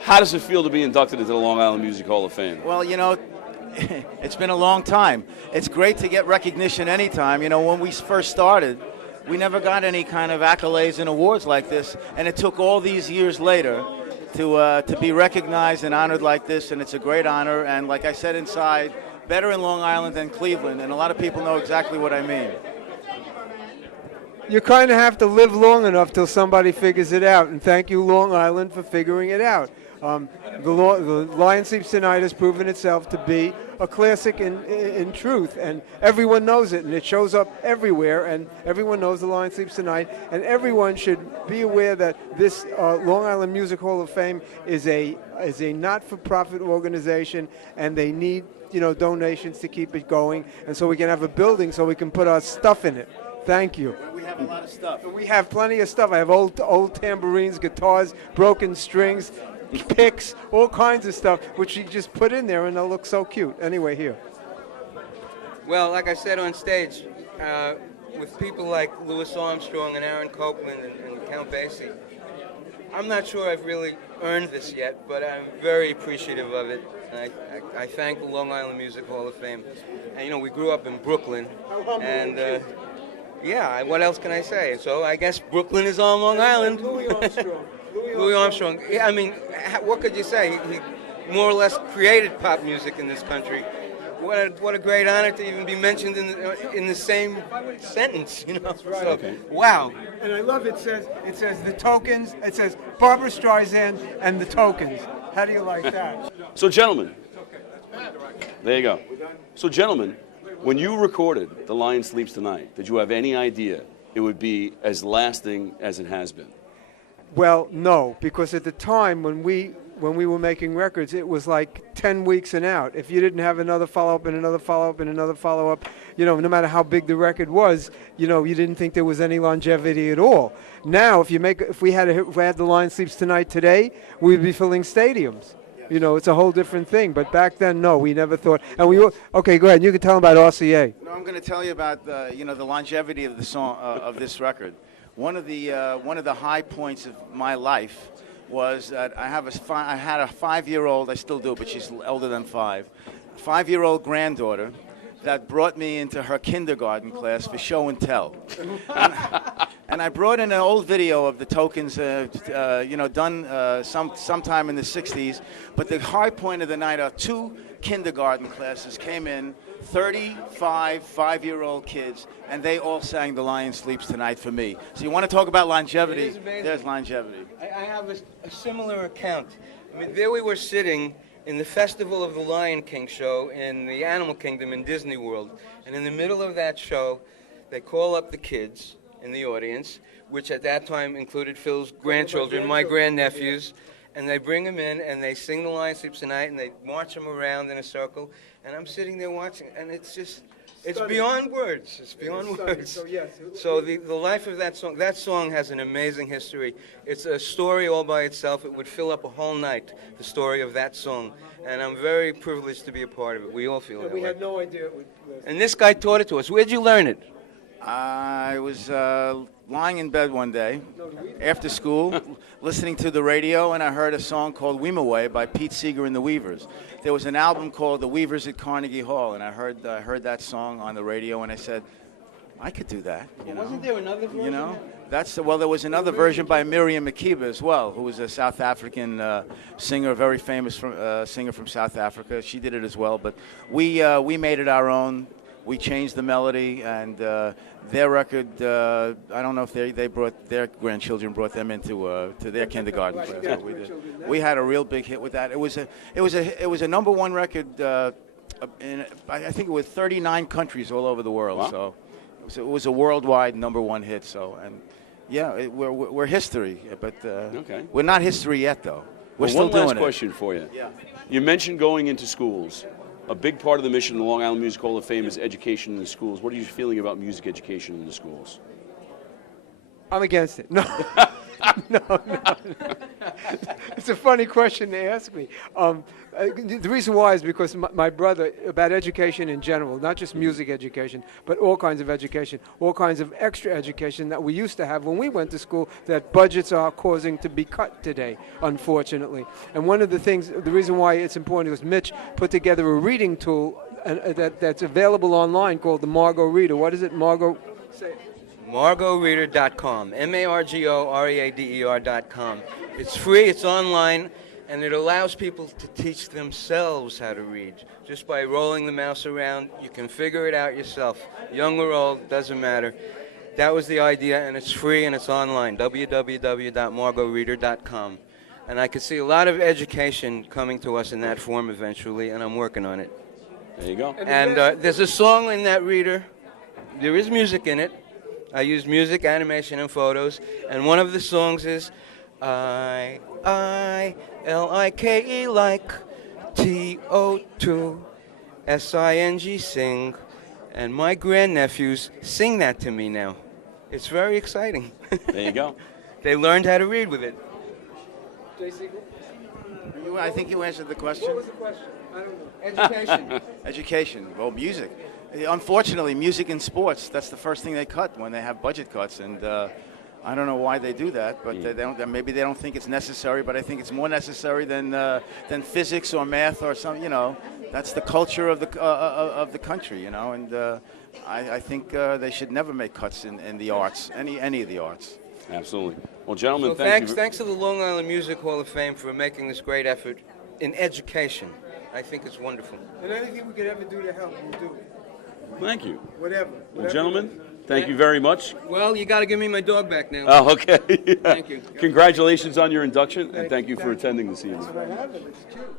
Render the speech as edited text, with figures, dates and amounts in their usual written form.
How does it feel to be inducted into the Long Island Music Hall of Fame? Well, it's been a long time. It's great to get recognition anytime. When we first started, we never got any kind of accolades and awards like this, and it took all these years later to be recognized and honored like this, and it's a great honor. And like I said inside, better in Long Island than Cleveland, and a lot of people know exactly what I mean. You kind of have to live long enough till somebody figures it out, and thank you, Long Island, for figuring it out. The Lion Sleeps Tonight has proven itself to be a classic in truth, and everyone knows it, and it shows up everywhere, and everyone knows The Lion Sleeps Tonight, and everyone should be aware that this Long Island Music Hall of Fame is a not-for-profit organization, and they need donations to keep it going, and so we can have a building so we can put our stuff in it. Thank you. We have a lot of stuff. We have plenty of stuff. I have old tambourines, guitars, broken strings, picks, all kinds of stuff, which you just put in there and they'll look so cute. Anyway, here. Well, like I said on stage, with people like Louis Armstrong and Aaron Copland and Count Basie, I'm not sure I've really earned this yet, but I'm very appreciative of it. And I thank the Long Island Music Hall of Fame. And, we grew up in Brooklyn, and yeah, what else can I say? So I guess Brooklyn is on Long Island. Louis Armstrong. Louis Armstrong. Yeah, I mean, what could you say? He more or less created pop music in this country. What a great honor to even be mentioned in the same sentence, That's right. So, okay. Wow. And I love it says the Tokens. It says Barbra Streisand and the Tokens. How do you like that? So, gentlemen, there you go. So, gentlemen, when you recorded The Lion Sleeps Tonight, did you have any idea it would be as lasting as it has been? Well, no, because at the time when we were making records, it was like 10 weeks and out. If you didn't have another follow-up and another follow-up and another follow-up, no matter how big the record was, you didn't think there was any longevity at all. Now, if we had The Lion Sleeps Tonight today, we'd be filling stadiums. It's a whole different thing. But back then, no, we never thought. And okay, go ahead. You can tell them about RCA. No, I'm going to tell you about the longevity of the song of this record. One of the high points of my life was that I had a 5-year-old. I still do, but she's older than 5. 5-year-old granddaughter that brought me into her kindergarten class for show and tell. And I brought in an old video of the Tokens, done sometime in the 60s. But the high point of the night are 2 kindergarten classes came in, 35 5-year-old kids, and they all sang The Lion Sleeps Tonight for me. So you want to talk about longevity? There's longevity. I have a similar account. I mean, there we were sitting in the Festival of the Lion King show in the Animal Kingdom in Disney World, and in the middle of that show, they call up the kids in the audience, which at that time included Phil's grandchildren, my grandnephews, and they bring them in and they sing The Lion Sleeps Tonight and they march them around in a circle, and I'm sitting there watching, and it's beyond words. It's beyond words. So the life of that song has an amazing history. It's a story all by itself. It would fill up a whole night, the story of that song. And I'm very privileged to be a part of it. We all feel that way. We had no idea. And this guy taught it to us. Where'd you learn it? I was lying in bed one day after school, listening to the radio, and I heard a song called Weemaway by Pete Seeger and the Weavers. There was an album called The Weavers at Carnegie Hall, and I heard that song on the radio, and I said, I could do that. Wasn't there another version? There was another version by Miriam Makeba as well, who was a South African singer, a very famous singer from South Africa. She did it as well, but we made it our own. We changed the melody, and their record. I don't know if they brought their grandchildren brought them into to their kindergarten class. We had a real big hit with that. It was a number one record. I think it was 39 countries all over the world. Wow. So it was a worldwide number one hit. So we're history, but we're not history yet though. We're still doing it. One last question for you. Yeah. You mentioned going into schools. A big part of the mission of the Long Island Music Hall of Fame is education in the schools. What are you feeling about music education in the schools? I'm against it. No. No. It's a funny question to ask me. The reason why is because my brother, about education in general, not just music education, but all kinds of education, all kinds of extra education that we used to have when we went to school that budgets are causing to be cut today, unfortunately. And one of the things, the reason why it's important is Mitch put together a reading tool that's available online called the Margo Reader. What is it, Margo? Say it. MargoReader.com, MargoReader.com. It's free, it's online, and it allows people to teach themselves how to read. Just by rolling the mouse around, you can figure it out yourself. Young or old, doesn't matter. That was the idea, and it's free and it's online, www.MargoReader.com. And I could see a lot of education coming to us in that form eventually, and I'm working on it. There you go. And there's a song in that reader. There is music in it. I used music, animation, and photos. And one of the songs is I-L-I-K-E, like T-O-2-S-I-N-G, sing. And my grandnephews sing that to me now. It's very exciting. There you go. They learned how to read with it. Siegel? I think you answered the question. What was the question? I don't know. Education. Education. Well, music. Unfortunately, music and sports, that's the first thing they cut when they have budget cuts. And I don't know why they do that, but they don't, maybe they don't think it's necessary, but I think it's more necessary than physics or math or something, you know. That's the culture of the country, you know, and I think they should never make cuts in the arts, any of the arts. Absolutely. Well, gentlemen, So thanks to the Long Island Music Hall of Fame for making this great effort in education. I think it's wonderful. And anything we could ever do to help, we'll do it. Thank you. Whatever. Well, gentlemen, thank you very much. Well, you got to give me my dog back now. Oh, okay. Thank you. Congratulations on your induction, and thank you for attending this evening. That's what I have. It's cute.